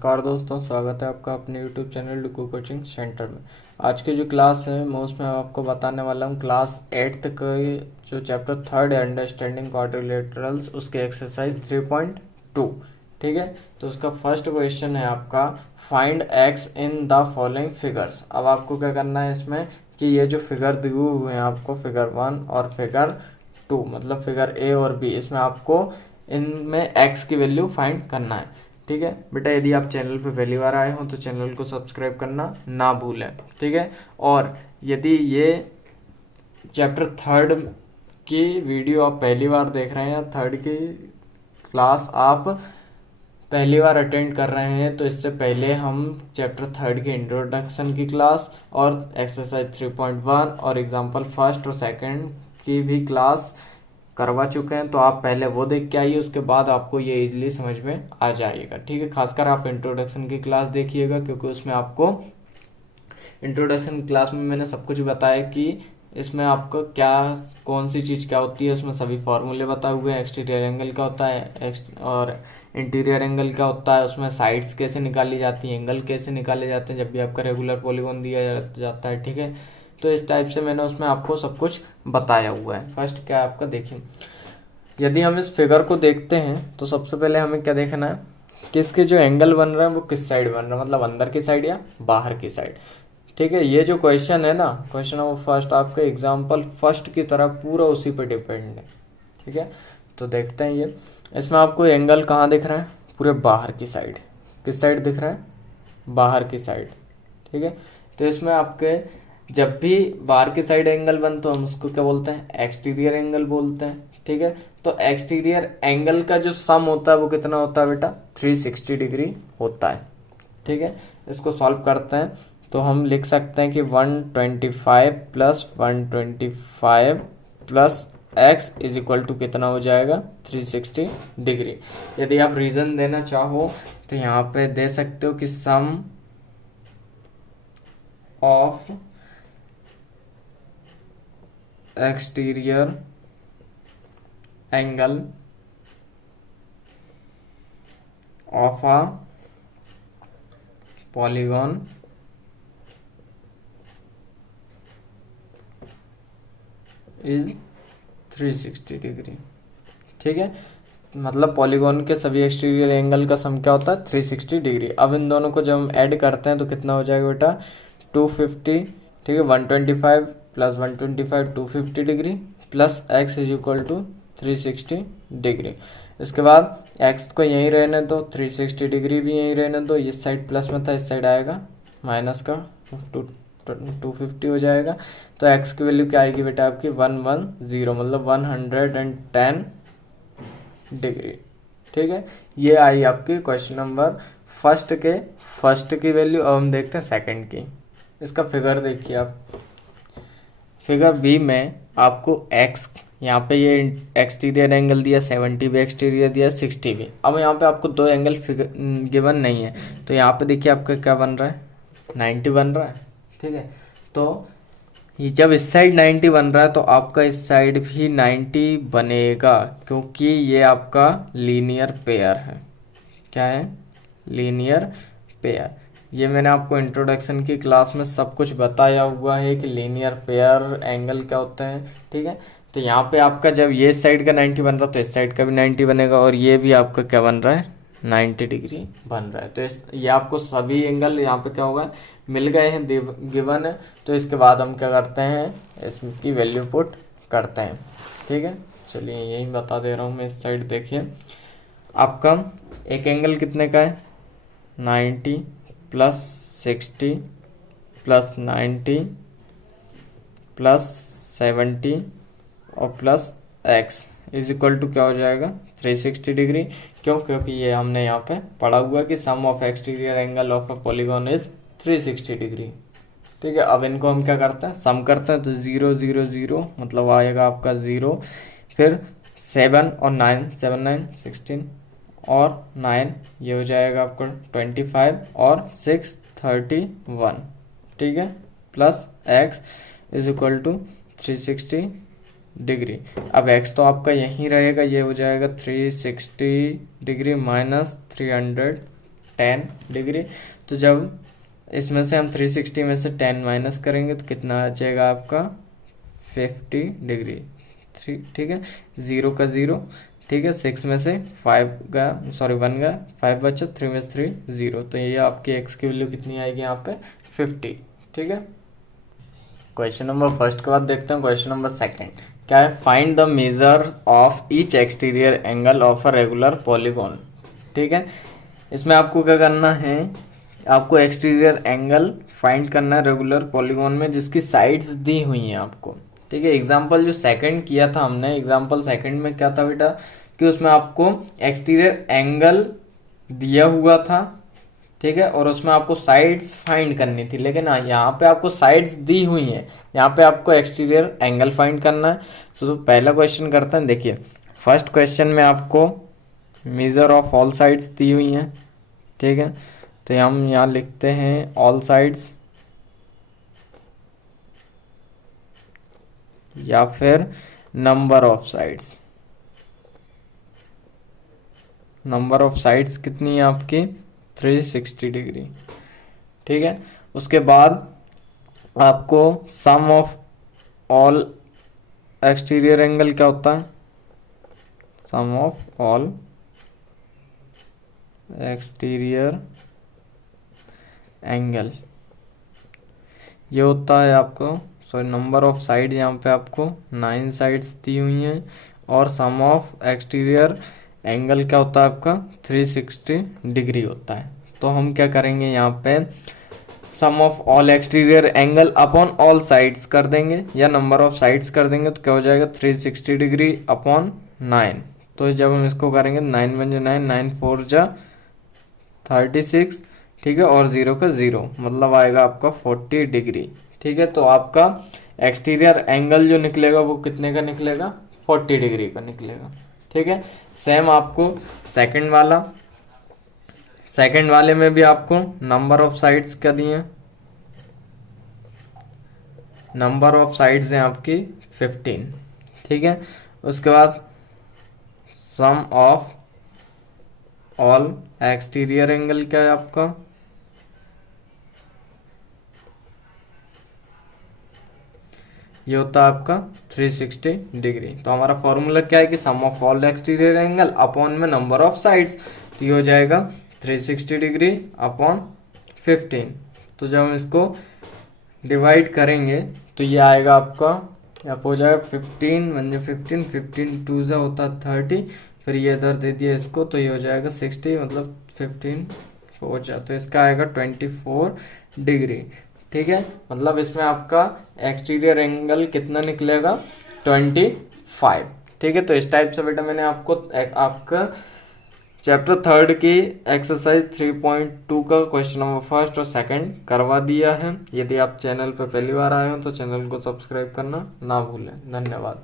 नमस्कार दोस्तों, स्वागत है आपका अपने YouTube चैनल डुकू कोचिंग सेंटर में। आज की जो क्लास है मैं उसमें आपको बताने वाला हूँ क्लास 8th के जो चैप्टर 3 है अंडरस्टैंडिंग क्वाड्रिलेटरल्स, उसके एक्सरसाइज 3.2। ठीक है, तो उसका फर्स्ट क्वेश्चन है आपका find x in the following figures. अब आपको क्या करना है इसमें कि ये जो फिगर दिए हुए हैं आपको, फिगर 1 और फिगर 2, मतलब फिगर ए और बी, इसमें आपको इनमें एक्स की वैल्यू फाइंड करना है। ठीक है बेटा, यदि आप चैनल पे पहली बार आए हो तो चैनल को सब्सक्राइब करना ना भूलें। ठीक है, और यदि ये चैप्टर 3 की वीडियो आप पहली बार देख रहे हैं या 3 की क्लास आप पहली बार अटेंड कर रहे हैं तो इससे पहले हम चैप्टर 3 की इंट्रोडक्शन की क्लास और एक्सरसाइज 3.1 और एग्जाम्पल फर्स्ट और सेकंड की भी क्लास करवा चुके हैं, तो आप पहले वो देख के आइए, उसके बाद आपको ये इजीली समझ में आ जाएगा। ठीक है, खासकर आप इंट्रोडक्शन की क्लास देखिएगा क्योंकि उसमें आपको इंट्रोडक्शन क्लास में मैंने सब कुछ बताया कि इसमें आपको क्या कौन सी चीज़ क्या होती है, उसमें सभी फॉर्मूले बताए हुए हैं। एक्सटीरियर एंगल क्या होता है और इंटीरियर एंगल क्या होता है, उसमें साइड्स कैसे निकाली जाती हैं, एंगल कैसे निकाले जाते हैं जब भी आपका रेगुलर पॉलीगॉन दिया जाता है। ठीक है, तो इस टाइप से मैंने उसमें आपको सब कुछ बताया हुआ है। फर्स्ट क्या है आपका, देखिए यदि हम इस फिगर को देखते हैं तो सबसे पहले हमें क्या देखना है कि इसके जो एंगल बन रहे हैं वो किस साइड बन रहा है, मतलब अंदर की साइड या बाहर की साइड। ठीक है, ये जो क्वेश्चन है ना, क्वेश्चन नंबर फर्स्ट आपका एग्जाम्पल फर्स्ट की तरह पूरा उसी पे डिपेंड है। ठीक है, तो देखते हैं ये इसमें आपको एंगल कहाँ दिख रहा है, पूरे बाहर की साइड। किस साइड दिख रहा है, बाहर की साइड। ठीक है, तो इसमें आपके जब भी बाहर की साइड एंगल बन तो हम उसको क्या बोलते हैं, एक्सटीरियर एंगल बोलते हैं। ठीक है, तो एक्सटीरियर एंगल का जो सम होता है वो कितना होता है बेटा, 360 डिग्री होता है। ठीक है, इसको सॉल्व करते हैं तो हम लिख सकते हैं कि 125 plus 125 plus x is equal to कितना हो जाएगा, 360 डिग्री। यदि आप रीजन देना चाहो तो यहाँ पे दे सकते हो कि sum of exterior angle of a polygon is 360 degree. ठीक है, मतलब पॉलीगॉन के सभी एक्सटीरियर एंगल का सम क्या होता है, 360 डिग्री। अब इन दोनों को जब हम ऐड करते हैं तो कितना हो जाएगा बेटा, 250। ठीक है, 125 plus 125 250 degree plus x is equal to 360 degree. इसके बाद एक्स को यहीं रहने दो, 360 डिग्री भी यहीं रहने दो, इस साइड प्लस में था इस साइड आएगा माइनस का, 250 हो जाएगा। तो एक्स की वैल्यू क्या आएगी बेटा आपकी 110, मतलब 110 डिग्री। ठीक है, ये आई आपकी क्वेश्चन नंबर फर्स्ट की वैल्यू। अब हम देखते हैं सेकंड की। इसका फिगर देखिए आप, फिगर बी में आपको एक्स, यहाँ पे ये एक्सटीरियर एंगल दिया 70 भी, एक्सटीरियर दिया 60 भी। अब यहाँ पे आपको दो एंगल फिगर गिवन नहीं है, तो यहाँ पे देखिए आपका क्या बन रहा है, 90 बन रहा है। ठीक है, तो ये जब इस साइड 90 बन रहा है तो आपका इस साइड भी 90 बनेगा, क्योंकि ये आपका लीनियर पेयर है। क्या है, लीनियर पेयर। ये मैंने आपको इंट्रोडक्शन की क्लास में सब कुछ बताया हुआ है कि लीनियर पेयर एंगल क्या होते हैं। ठीक है, तो यहाँ पे आपका जब ये साइड का 90 बन रहा है तो इस साइड का भी 90 बनेगा, और ये भी आपका क्या बन रहा है, 90 डिग्री बन रहा है। तो ये आपको सभी एंगल यहाँ पे क्या होगा, मिल गए हैं, गिवन है। तो इसके बाद हम क्या करते हैं, इसकी वैल्यू पुट करते हैं। ठीक है, चलिए यही बता दे रहा हूँ मैं। इस साइड देखिए आपका एक एंगल कितने का है, 90 प्लस 60 प्लस 90 प्लस 70 और plus x is equal to क्या हो जाएगा, 360 डिग्री। क्यों, क्योंकि ये हमने यहाँ पे पढ़ा हुआ कि sum of exterior angle of a polygon is 360 degree. ठीक है, अब इनको हम क्या करते हैं, सम करते हैं, तो 0 0 0 मतलब आएगा आपका 0, फिर 7 और 9, 7 9 16 और 9 ये हो जाएगा आपका 25 और 6 31। ठीक है, plus x is equal to 360 degree. अब x तो आपका यहीं रहेगा, ये हो जाएगा 360 डिग्री माइनस 310 10 डिग्री। तो जब इसमें से हम 360 में से 10 माइनस करेंगे तो कितना आ जाएगा आपका 50 डिग्री। ठीक है, 0 का 0, ठीक है, 6 में से 5 का सॉरी 1 का 5 बचा, 3 में से 3 0, तो ये आपकी एक्स की वैल्यू कितनी आएगी यहाँ पे 50। ठीक है, क्वेश्चन नंबर फर्स्ट के बाद देखते हैं क्वेश्चन नंबर सेकंड क्या है। Find the measure of each exterior angle of a regular polygon. ठीक है, इसमें आपको क्या करना है, आपको एक्सटीरियर एंगल फाइंड करना है रेगुलर पॉलीगॉन में जिसकी साइड्स दी हुई हैं आपको। ठीक है, एग्जाम्पल जो सेकंड किया था हमने, एग्जाम्पल सेकंड में क्या था बेटा कि उसमें आपको एक्सटीरियर एंगल दिया हुआ था, ठीक है, और उसमें आपको साइड्स फाइंड करनी थी, लेकिन यहाँ पे आपको साइड्स दी हुई हैं, यहाँ पे आपको एक्सटीरियर एंगल फाइंड करना है। तो पहला क्वेश्चन करते हैं। देखिए फर्स्ट क्वेश्चन में आपको मेजर ऑफ ऑल साइड्स दी हुई हैं, ठीक है, तो हम यहाँ लिखते हैं ऑल साइड्स या फिर number of sides. Number of sides कितनी है आपकी 360 डिग्री। ठीक है, उसके बाद आपको सम ऑफ ऑल एक्सटीरियर एंगल क्या होता है, सम ऑफ ऑल एक्सटीरियर एंगल ये होता है आपको सॉरी नंबर ऑफ साइड, यहाँ पे आपको 9 साइड्स दी हुई हैं, और सम ऑफ एक्सटीरियर एंगल क्या होता है आपका 360 डिग्री होता है। तो हम क्या करेंगे यहाँ पे sum of all exterior angle upon all sides कर देंगे या नंबर ऑफ साइड्स कर देंगे, तो क्या हो जाएगा 360 डिग्री अपॉन 9। तो जब हम इसको करेंगे 9 बन जा 9, 9 4 जा 36, ठीक है, और 0 का 0 मतलब आएगा आपका 40 डिग्री। ठीक है, तो आपका एक्सटीरियर एंगल जो निकलेगा वो कितने का निकलेगा 40 डिग्री का निकलेगा। ठीक है, सेम आपको सेकंड वाले में भी आपको नंबर ऑफ साइड्स क्या दिए हैं, नंबर ऑफ साइड्स हैं आपकी 15। ठीक है, उसके बाद सम ऑफ ऑल एक्सटीरियर एंगल क्या है आपका ये होता है आपका 360 डिग्री। तो हमारा फॉर्मूला क्या है कि sum of all exterior angle upon में नंबर ऑफ साइड्स, तो ये हो जाएगा 360 डिग्री अपॉन 15। तो जब हम इसको डिवाइड करेंगे तो ये आएगा आपका यहाँ हो जाएगा 15 वन 15, 15 टू जा होता है 30, फिर ये इधर दे दिया इसको तो ये हो जाएगा 60, मतलब 15 हो जाए तो इसका आएगा 24 डिग्री। ठीक है, मतलब इसमें आपका एक्सटीरियर एंगल कितना निकलेगा 25। ठीक है, तो इस टाइप से बेटा मैंने आपको आपका चैप्टर थर्ड की एक्सरसाइज 3.2 का क्वेश्चन नंबर फर्स्ट और सेकंड करवा दिया है। यदि आप चैनल पर पहली बार आए हो तो चैनल को सब्सक्राइब करना ना भूलें। धन्यवाद।